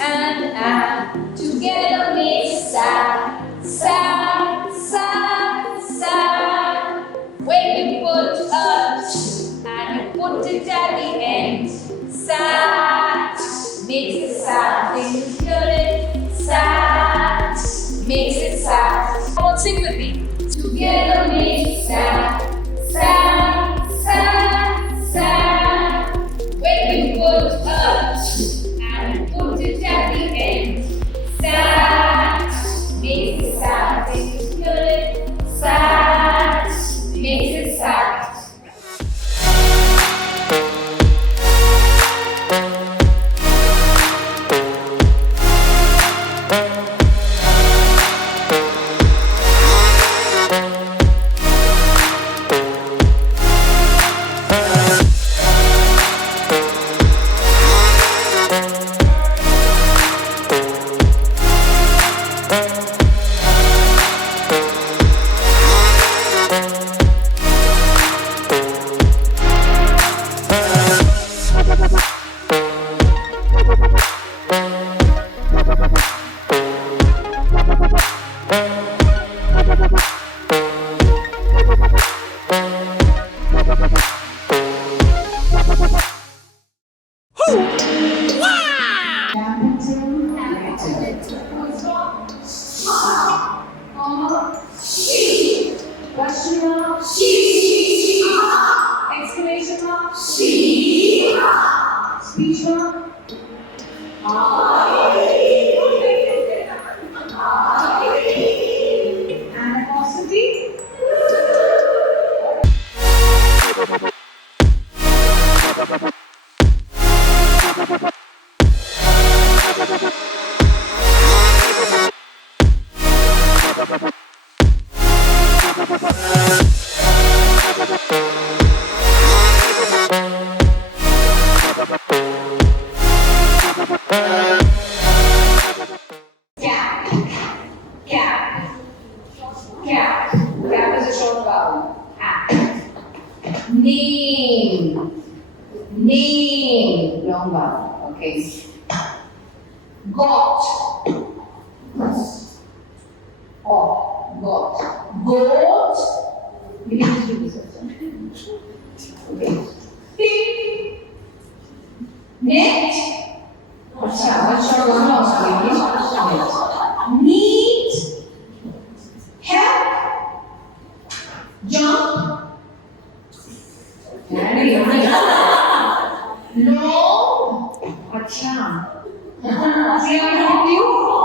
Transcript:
and together make sad, sad, sad, sad. When you put a and you put it at the end, sad makes it sad. When you hear it, sad makes it sad. Come on, sing with me. Together make sad, sad, sad, sad. When you put a and put it at the end, sad makes it sad. When you hear it, sad makes it sad. Question mark, she. Exclamation mark, she. Speech mark, and apostrophe. Cap. Cap is a short vowel. Name. Long vowel. Okay. Got. Goat. You can just do this also. Okay. Pig. Net. Neat. Help. Jump. Long. See how I help you?